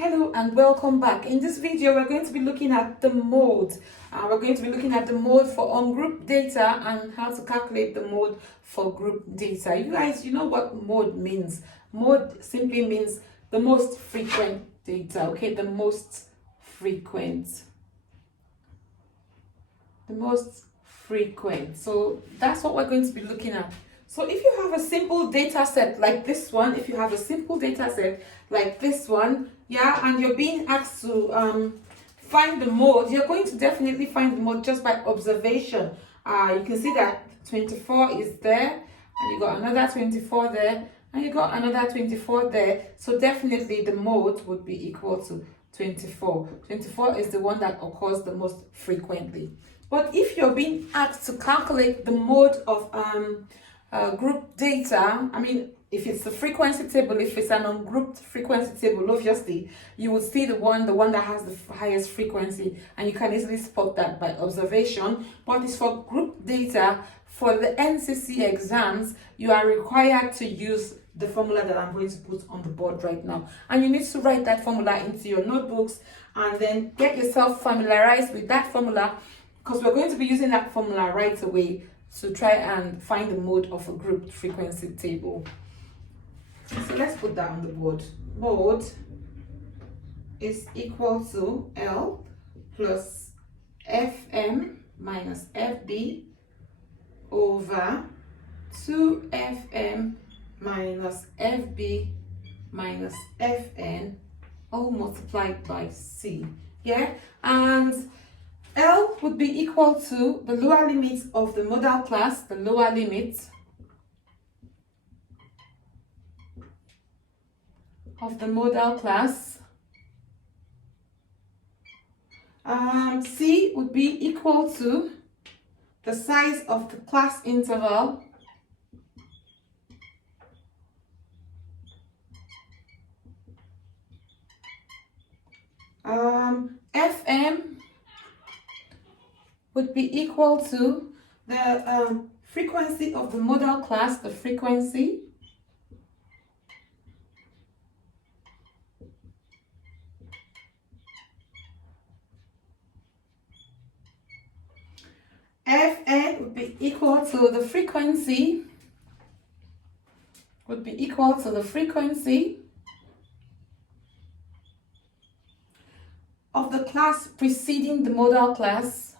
Hello and welcome back. In this video, we're going to be looking at the mode. We're going to be looking at the mode for ungrouped data and how to calculate the mode for grouped data. You guys, you know what mode means. Mode simply means the most frequent data, okay? The most frequent. The most frequent. So that's what we're going to be looking at. So if you have a simple data set like this one, if you have a simple data set like this one, yeah, and you're being asked to find the mode, you're going to definitely find the mode just by observation. You can see that 24 is there, and you got another 24 there, and you got another 24 there. So definitely the mode would be equal to 24. 24 is the one that occurs the most frequently. But if you're being asked to calculate the mode of group data, I mean, if it's the frequency table, if it's an ungrouped frequency table, obviously you would see the one that has the highest frequency, and you can easily spot that by observation. But it's for group data. For the NCC exams, you are required to use the formula that I'm going to put on the board right now, and you need to write that formula into your notebooks and then get yourself familiarized with that formula, because we're going to be using that formula right away to try and find the mode of a grouped frequency table. So let's put that on the board. Mode is equal to L plus Fm minus Fb over 2Fm minus Fb minus Fn, all multiplied by C. Yeah, and L would be equal to the lower limit of the modal class, the lower limit of the modal class. C would be equal to the size of the class interval Fm would be equal to the frequency of the modal class, the frequency Fn would be equal to the frequency of the class preceding the modal class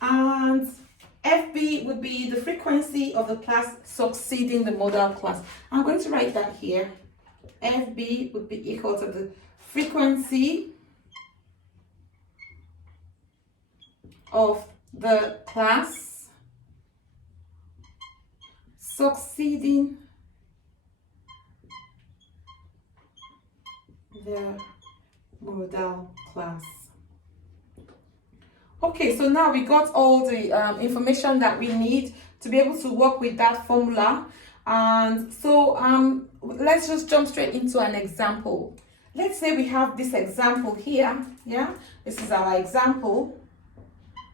and Fb would be the frequency of the class succeeding the modal class. I'm going to write that here. Fb would be equal to the frequency of the class succeeding the modal class. Okay, so now we got all the information that we need to be able to work with that formula. And so let's just jump straight into an example. Let's say we have this example here. Yeah, this is our example,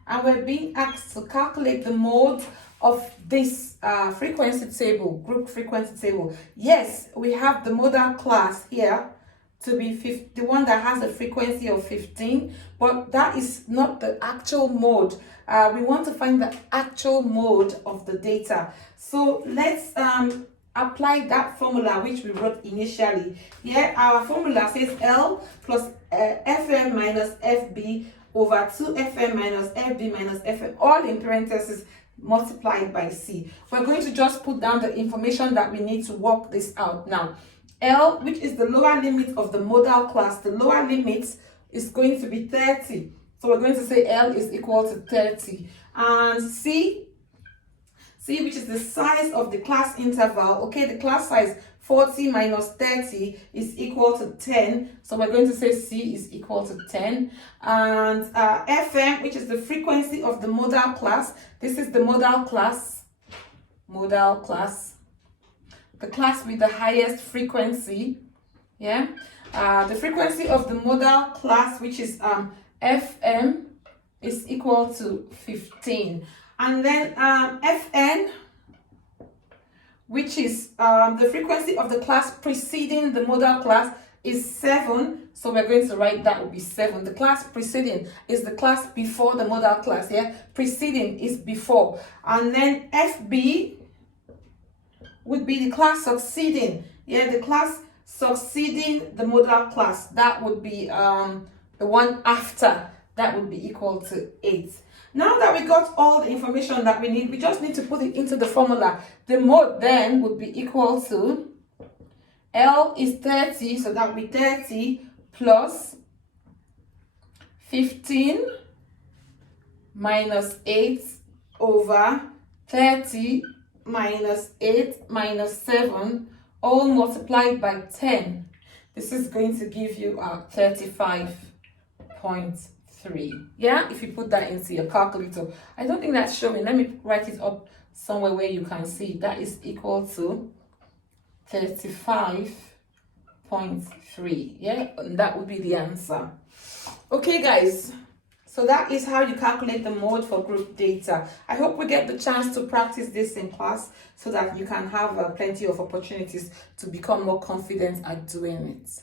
and we're being asked to calculate the mode of this frequency table, group frequency table. Yes, we have the modal class here to be the one that has a frequency of 15, but that is not the actual mode. We want to find the actual mode of the data. So let's apply that formula which we wrote initially. Yeah, our formula says L plus Fm minus Fb over 2Fm minus Fb minus Fn, all in parentheses, multiplied by C. We're going to just put down the information that we need to work this out now. L, which is the lower limit of the modal class, the lower limit is going to be 30. So we're going to say L is equal to 30. And C, which is the size of the class interval, okay, the class size 40 minus 30 is equal to 10. So we're going to say C is equal to 10. And Fm, which is the frequency of the modal class, this is the modal class, the class with the highest frequency, yeah, the frequency of the modal class, which is FM, is equal to 15. And then Fn, which is the frequency of the class preceding the modal class, is 7. So we're going to write that would be 7. The class preceding is the class before the modal class. Yeah, preceding is before. And then FB would be the class succeeding. Yeah, the class succeeding the modal class. That would be the one after. That would be equal to 8. Now that we got all the information that we need, we just need to put it into the formula. The mode then would be equal to L is 30, so that would be 30 plus 15 minus 8 over 30 minus 8 minus 7, all multiplied by 10. This is going to give you 35.3. Yeah, if you put that into your calculator. I don't think that's showing. Let me write it up somewhere where you can see. That is equal to 35.3. Yeah, and that would be the answer. Okay, guys. So that is how you calculate the mode for group data. I hope we get the chance to practice this in class so that you can have plenty of opportunities to become more confident at doing it.